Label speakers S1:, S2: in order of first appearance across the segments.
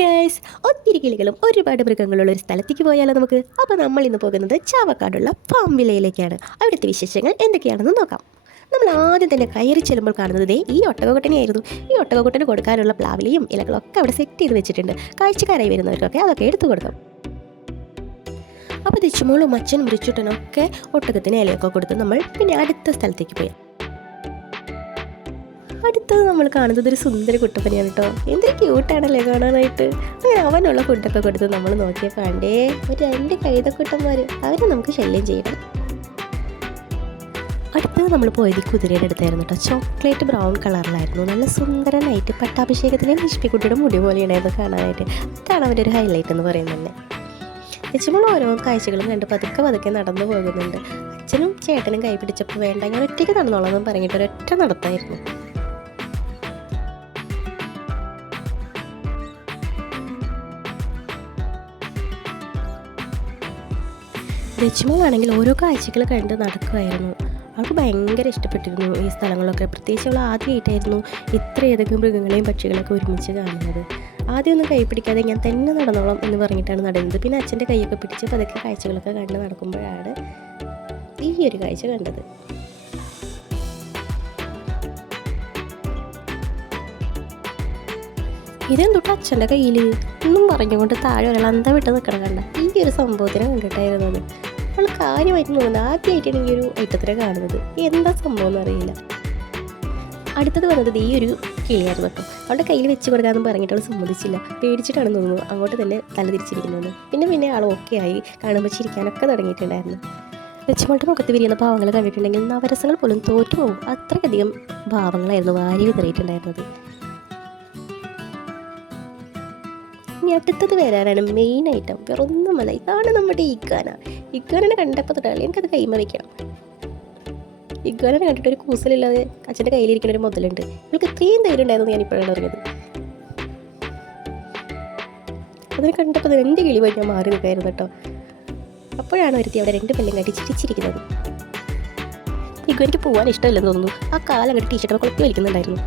S1: Guys ഒത്തിരി കിളികളും ഒരുപാട് മൃഗങ്ങളുള്ള ഒരു സ്ഥലത്തേക്ക് പോയാലോ നമുക്ക്? അപ്പോൾ നമ്മൾ ഇന്ന് പോകുന്നത് ചാവക്കാടുള്ള ഫാം വിലയിലേക്കാണ് അവിടുത്തെ വിശേഷങ്ങൾ എന്തൊക്കെയാണെന്ന് നോക്കാം. നമ്മൾ ആദ്യം തന്നെ കയറി ചെല്ലുമ്പോൾ കാണുന്നത് ഈ ഒട്ടകക്കുട്ടനെയായിരുന്നു ഈ ഒട്ടകക്കുട്ടന് കൊടുക്കാനുള്ള പ്ലാവിലയും ഇലകളൊക്കെ അവിടെ സെറ്റ് ചെയ്ത് വെച്ചിട്ടുണ്ട്. കാഴ്ചക്കാരായി വരുന്നവർക്കൊക്കെ അതൊക്കെ എടുത്തു കൊടുക്കും അപ്പോൾ ദിച്ചുമോളും അച്ഛനും മുറിച്ചുട്ടനൊക്കെ ഒട്ടകത്തിന് ഇലയൊക്കെ കൊടുത്ത് നമ്മൾ പിന്നെ അടുത്ത സ്ഥലത്തേക്ക് പോയി. അടുത്തത് നമ്മൾ കാണുന്നത് ഒരു സുന്ദര കുട്ടപ്പനെയാണ് കേട്ടോ. എന്തൊരു ക്യൂട്ടാണല്ലേ കാണാനായിട്ട്. അങ്ങനെ അവനുള്ള ഫുഡൊക്കെ കൊടുത്ത് നമ്മൾ നോക്കിയ കണ്ടേ ഒരു രണ്ട് കൈതക്കുട്ടന്മാർ അവരെ നമുക്ക് ശല്യം ചെയ്യണം അടുത്തത് നമ്മൾ പോയത് കുതിരയുടെ അടുത്തായിരുന്നു കേട്ടോ. Chocolate brown കളറിലായിരുന്നു. നല്ല സുന്ദര സുന്ദരനായിട്ട് പട്ടാഭിഷേകത്തിലെ ലക്ഷ്മിക്കുട്ടിയുടെ മുടി പോലെയുണ്ടായിരുന്നു കാണാനായിട്ട്. അതാണ് അവന്റെ ഒരു ഹൈലൈറ്റ് എന്ന് പറയുന്നത്. തന്നെ ഓരോ കാഴ്ചകളും കണ്ട് പതുക്കെ പതുക്കെ നടന്നു പോകുന്നുണ്ട്. അച്ഛനും ചേട്ടനും കൈ പിടിച്ചപ്പോൾ വേണ്ട ഞാൻ ഒറ്റയ്ക്ക് നടന്നോളാം എന്ന് പറഞ്ഞിട്ട് ഒരൊറ്റ നടത്തായിരുന്നു. ലക്ഷ്മണാണെങ്കിൽ ഓരോ കാഴ്ചകൾ കണ്ട് നടക്കുമായിരുന്നു. അവൾക്ക് ഭയങ്കര ഇഷ്ടപ്പെട്ടിരുന്നു ഈ സ്ഥലങ്ങളൊക്കെ. പ്രത്യേകിച്ച് അവൾ ആദ്യമായിട്ടായിരുന്നു ഇത്രയധികം മൃഗങ്ങളെയും പക്ഷികളൊക്കെ ഒരുമിച്ച് കാണുന്നത്. ആദ്യമൊന്നും കൈ പിടിക്കാതെ ഞാൻ തന്നെ നടന്നോളാം എന്ന് പറഞ്ഞിട്ടാണ് നടന്നത്. പിന്നെ അച്ഛന്റെ കൈയൊക്കെ പിടിച്ച് പതുക്കെ കാഴ്ചകളൊക്കെ കണ്ട് നടക്കുമ്പോഴാണ് ഈ ഒരു കാഴ്ച കണ്ടത്. ഇതെന്തൊട്ട് അച്ഛന്റെ കയ്യിൽ ഒന്നും പറഞ്ഞുകൊണ്ട് താഴെ ഒരാൾ അന്ത വിട്ട് നിൽക്കണം കണ്ട ഈ ഒരു സംഭവത്തിനെ കണ്ടിട്ടായിരുന്നു അത്. അവൾ കാര്യമായിട്ട് തോന്നുന്നത് ആദ്യമായിട്ടാണ് ഈ ഒരു ഐറ്റത്തിനെ കാണുന്നത്. എന്താ സംഭവം എന്ന് അറിയില്ല. അടുത്തത് വന്നത് ഈ ഒരു കിളിയായിരുന്നു കേട്ടോ. അവളുടെ കയ്യിൽ വെച്ച് കൊടുക്കാമെന്ന് പറഞ്ഞിട്ട് അവൾ സമ്മതിച്ചില്ല. പേടിച്ചിട്ടാണ് തോന്നുന്നു അങ്ങോട്ട് തന്നെ തല തിരിച്ചിരിക്കുന്നത് പിന്നെ പിന്നെ ആൾ ഓക്കെ ആയി കാണുമ്പോൾ ചിരിക്കാനൊക്കെ തുടങ്ങിയിട്ടുണ്ടായിരുന്നു. ലക്ഷ്മളുടെ മുഖത്ത് വിരിയുന്ന ഭാവങ്ങൾ കണ്ടിട്ടുണ്ടെങ്കിൽ നവരസങ്ങൾ പോലും തോറ്റു പോകും അത്രയധികം ഭാവങ്ങളായിരുന്നു വാരി വിതറിയിട്ടുണ്ടായിരുന്നത്. ഇനി അടുത്തത് വരാനാണ് മെയിൻ ഐറ്റം വേറൊന്നുമല്ല. ഇതാണ് നമ്മുടെ ഇക്കാന ഇക്കാനെ കണ്ടപ്പോൾ തൊട്ടാൽ എനിക്കത് കൈമ വയ്ക്കണം ഇക്കാനെ കണ്ടിട്ട് ഒരു കൂസലില്ലാതെ അച്ഛന്റെ കയ്യിലിരിക്കുന്ന ഒരു മുതലുണ്ട്. ഇവൾക്ക് ഇത്രയും ധൈര്യം ഉണ്ടായിരുന്നു ഞാൻ ഇപ്പോഴാണ് അറിഞ്ഞത് അതിനെ കണ്ടപ്പോൾ തന്നെ എന്റെ കിളി പോയി ഞാൻ മാറി നിൽക്കായിരുന്നു കേട്ടോ. അപ്പോഴാണ് ഒരുത്തി അവിടെ രണ്ട് പെല്ലും കാട്ടി ചിരിച്ചിരിക്കുന്നത് ഇഗോ എനിക്ക് പോകാൻ ഇഷ്ടമില്ലെന്ന് തോന്നുന്നു. ആ കാലം അങ്ങോട്ട് ടീഷർട്ട് കൊളുത്തി വലിക്കുന്നുണ്ടായിരുന്നു.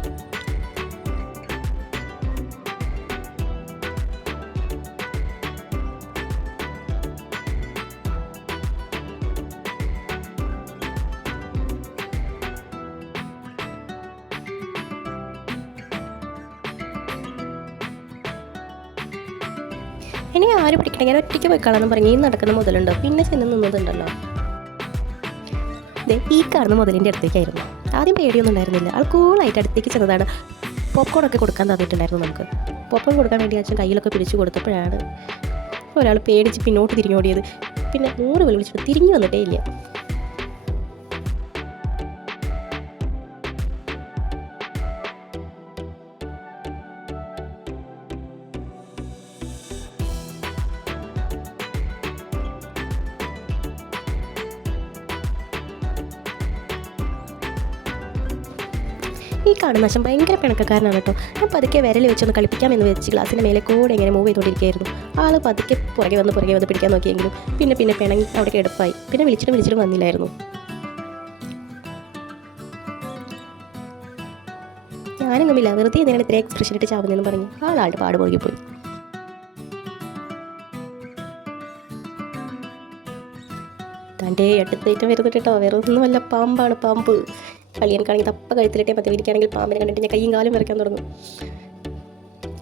S1: ഇനി ആര് ഞാൻ ഒറ്റയ്ക്ക് പോയി കളന്ന് പറഞ്ഞ് ഈ നടക്കുന്ന മുതലുണ്ടോ? പിന്നെ ചെന്ന് നിന്നതുണ്ടല്ലോ. ഈ കാണുന്ന മുതലിന്റെ അടുത്തേക്കായിരുന്നു. ആദ്യം പേടിയൊന്നും ഉണ്ടായിരുന്നില്ല. ആൾ കൂളായിട്ട് അടുത്തേക്ക് ചെന്നതാണ്. പോപ്കോണൊക്കെ കൊടുക്കാൻ തന്നിട്ടുണ്ടായിരുന്നു നമുക്ക്. പോപ്കോൺ കൊടുക്കാൻ വേണ്ടി അച്ഛൻ കയ്യിലൊക്കെ പിടിച്ചു കൊടുത്തപ്പോഴാണ് ഒരാൾ പേടിച്ച് പിന്നോട്ട് തിരിഞ്ഞോടിയത്. പിന്നെ നൂറ് വിളി വിളിച്ചിട്ട് തിരിഞ്ഞു വന്നിട്ടേ ഇല്ല. ഈ കാണുന്ന വശം ഭയങ്കര പിണക്കക്കാരനാണ് കേട്ടോ. ഞാൻ പതുക്കെ വിരൽ വെച്ചൊന്ന് കളിപ്പിക്കാമെന്ന് വെച്ച് ഗ്ലാസിന്റെ മേലെ കൂടെ ഇങ്ങനെ മൂവ് ചെയ്തുകൊണ്ടിരിക്കുകയായിരുന്നു. ആൾ പതുക്കെ പുറകെ വന്ന് പുറകെ വന്ന് പിടിക്കാൻ നോക്കിയെങ്കിലും പിന്നെ പിന്നെ പിണങ്ങി അവിടെ കിടപ്പായി. പിന്നെ വിളിച്ചിട്ടും വിളിച്ചിട്ടും വന്നില്ലായിരുന്നു. ഞാനൊന്നുമില്ല വെറുതെ എന്തിനാണ് ഇത്ര എക്സ്പ്രഷൻ ഇട്ട് ചാവുന്നതെന്ന് പറഞ്ഞ് ആളായിട്ട് പാട് പോയി തന്റെ അടുത്തേറ്റം വരുന്നുണ്ട് കേട്ടോ വേറെ ഒന്നുമല്ല പാമ്പാണ് പാമ്പ്. കളിയനക്കാണെങ്കിൽ തപ്പ കഴുത്തിലിട്ടേ പത്ത് വിരിക്കുകയാണെങ്കിൽ പാമ്പിനെ കണ്ടിട്ട് ഞാൻ കൈയും കാലും വരയ്ക്കാൻ തുടങ്ങും.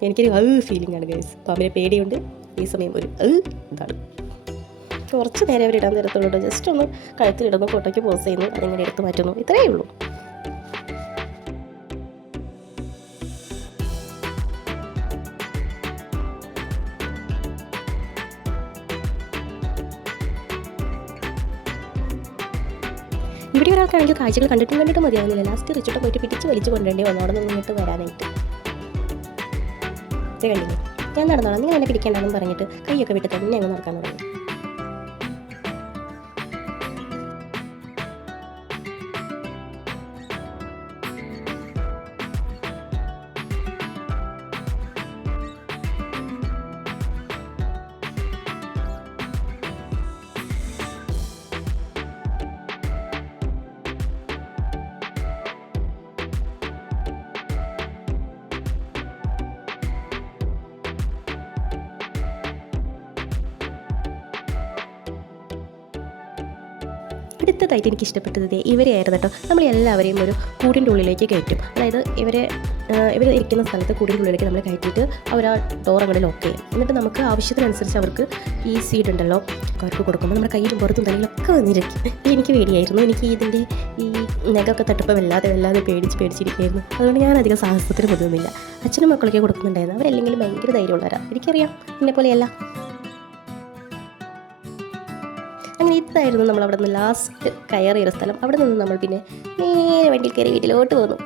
S1: എനിക്കൊരു അത് ഫീലിംഗ് ആണ് ഗൈസ് പാമ്പിനെ പേടിയുണ്ട്. ഈ സമയം ഒരു അത് ഇതാണ്. കുറച്ച് നേരം അവർ ഇടാൻ ജസ്റ്റ് ഒന്ന് കഴുത്തിലിടുന്നു കൊട്ടയ്ക്ക് പോസ് ചെയ്യുന്നു. അതിങ്ങനെ എടുത്തു മാറ്റുന്നു. ഇത്രയേ ഉള്ളൂ. ഇവിടെ ഒരാൾക്കാണെങ്കിൽ കാഴ്ചകൾ കണ്ടിട്ടും കണ്ടിട്ട് മതിയാവുന്നില്ല. ലാസ്റ്റ് റിച്ചിട്ട് പോയിട്ട് പിടിച്ച് വലിച്ചു കൊണ്ടുവേണ്ടി വന്നു. അവിടെ നിന്നിട്ട് വരാനായിട്ട്. ഇത് കണ്ടില്ലേ? ഞാൻ നടന്നോളാം. നിങ്ങൾ എന്നെ പിടിക്കേണ്ടെന്നും പറഞ്ഞിട്ട് കൈയൊക്കെ വിട്ട് തന്നെ അങ്ങ് നടക്കാൻ തുടങ്ങി. അടുത്തതായിട്ട് എനിക്ക് ഇഷ്ടപ്പെട്ടത് ഇവരെ ഇവരെയായിരുന്നു കേട്ടോ. നമ്മൾ എല്ലാവരെയും ഒരു കൂടിന്റെ ഉള്ളിലേക്ക് കയറ്റും. അതായത് ഇവരെ ഇവർ ഇരിക്കുന്ന സ്ഥലത്ത് കൂടിന്റെ ഉള്ളിലേക്ക് നമ്മൾ കയറ്റിയിട്ട് അവർ ആ ഡോർ അങ്ങോട്ട് ലോക്ക് ചെയ്യും. എന്നിട്ട് നമുക്ക് ആവശ്യത്തിനനുസരിച്ച് അവർക്ക് ഈ സീഡ് ഉണ്ടല്ലോ അവർക്ക് കൊടുക്കുമ്പോൾ നമ്മുടെ കയ്യിലും പുറത്തും തലയിലൊക്കെ വന്നിരിക്കും. എനിക്ക് പേടിയായിരുന്നു. എനിക്ക് ഇതിന്റെ ഈ നെഗൊക്കെ തട്ടപ്പം വല്ലാതെ വല്ലാതെ പേടിച്ച് പേടിച്ചിരിക്കുകയായിരുന്നു. അതുകൊണ്ട് ഞാൻ അധികം സാഹസത്തിന് പൊതുവുന്നില്ല അച്ഛനും മക്കളൊക്കെ കൊടുക്കുന്നുണ്ടായിരുന്നു. അവരല്ലെങ്കിലും ഭയങ്കര ധൈര്യമുള്ളവരാണ് എനിക്കറിയാം. എന്നെ പോലെയല്ല അങ്ങനെ ഇതായിരുന്നു നമ്മൾ അവിടെ നിന്ന് ലാസ്റ്റ് കയറിയ സ്ഥലം. അവിടെ നിന്ന് നമ്മൾ പിന്നെ നേരെ വണ്ടിയിൽ കയറി വീട്ടിലോട്ട് പോന്നു.